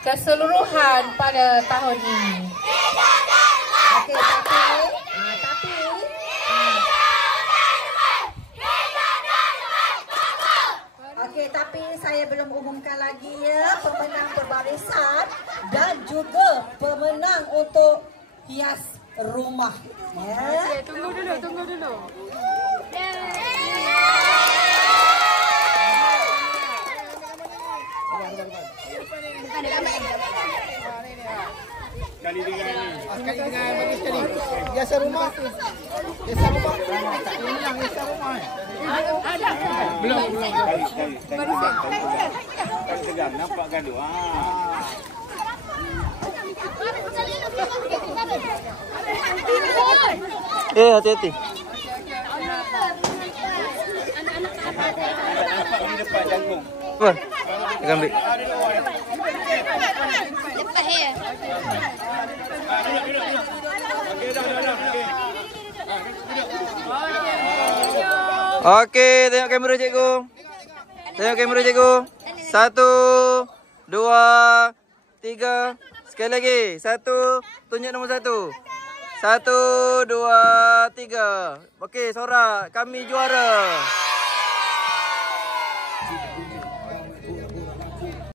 keseluruhan pada tahun ini. Okey, tapi saya belum umumkan lagi ya pemenang perbarisan dan juga pemenang untuk hias rumah. Ya. Tunggu dulu. Sekali dengan bagi sekali. Hiasan rumah. Hiasan rumah. Hilang hiasan rumah. Ada. Belum. Kan sedang nampak gaduh. Hati-hati. Nampak di depan jangkung. Apa? Kita ambil. Cepat ya. Okey, tengok kamera cikgu. Tengok kamera cikgu. 1, 2, 3. Sekali lagi. 1, tunjuk nombor 1. 1, 2, 3. Okey, sorak. Kami juara.